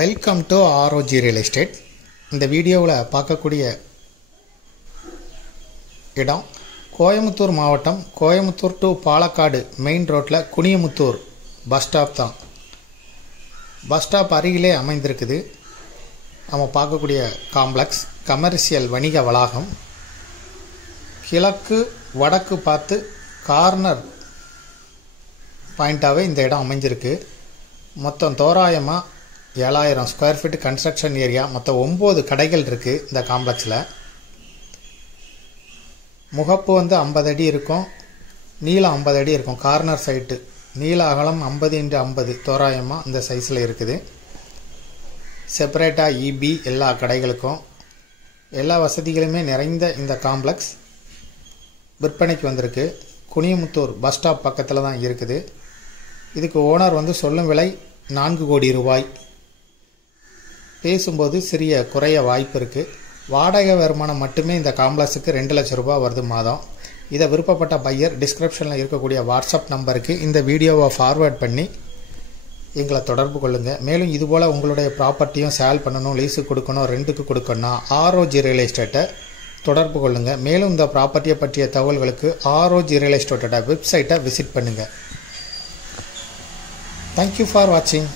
Welcome to ROG real estate. இந்த வீடியோவில் பார்க்கக்கூடிய இடம் கோயமுத்தூர் மாவட்டம், கோயமுத்தூர் டு பாலக்காடு மெயின் ரோட்டில் குனியமுத்தூர் பஸ் ஸ்டாப் தான். பஸ் ஸ்டாப் அருகிலே அமைந்திருக்குது. நம்ம பார்க்கக்கூடிய காம்ப்ளெக்ஸ் கமர்ஷியல் வணிக வளாகம். கிழக்கு வடக்கு பார்த்து கார்னர் பாயிண்ட்டாகவே இந்த இடம் அமைஞ்சிருக்கு. மொத்தம் தோராயமாக 7000 ஸ்கொயர் ஃபீட் கன்ஸ்ட்ரக்ஷன் ஏரியா. மொத்தம் 9 கடைகள் இருக்குது இந்த காம்ப்ளெக்ஸில். முகப்பு 50 அடி இருக்கும், நீளம் 50 அடி இருக்கும். கார்னர் சைட்டு நீள அகலம் 50x50 தோராயமாக இந்த சைஸில் இருக்குது. செப்பரேட்டாக இபி எல்லா கடைகளுக்கும் எல்லா வசதிகளுமே நிறைந்த இந்த காம்ப்ளெக்ஸ் விற்பனைக்கு வந்திருக்கு. குனியமுத்தூர் பஸ் ஸ்டாப் பக்கத்தில் தான் இருக்குது. இதுக்கு ஓனர் சொல்லும் விலை 4 கோடி ரூபாய். பேசும்போது சிறிய குறைய வாய்ப்பு இருக்குது. வாடகை வருமானம் மட்டுமே இந்த காம்ப்ளெக்ஸுக்கு 2 லட்சம் ரூபாய் வருது மாதம். இதை விருப்பப்பட்ட பையர் டிஸ்கிரிப்ஷனில் இருக்கக்கூடிய வாட்ஸ்அப் நம்பருக்கு இந்த வீடியோவை ஃபார்வேர்ட் பண்ணி எங்களை தொடர்பு கொள்ளுங்கள். மேலும் இதுபோல் உங்களுடைய ப்ராப்பர்ட்டியும் சேல் பண்ணணும், லீஸுக்கு கொடுக்கணும், ரெண்டுக்கு கொடுக்கணும்னா ஆர்ஓஜி ரியல் எஸ்டேட்டை தொடர்பு கொள்ளுங்கள். மேலும் இந்த ப்ராப்பர்ட்டியை பற்றிய தகவல்களுக்கு ஆர்ஓஜி ரியல் எஸ்டேட்டோட வெப்சைட்டை விசிட் பண்ணுங்கள். தேங்க்யூ ஃபார் வாட்சிங்.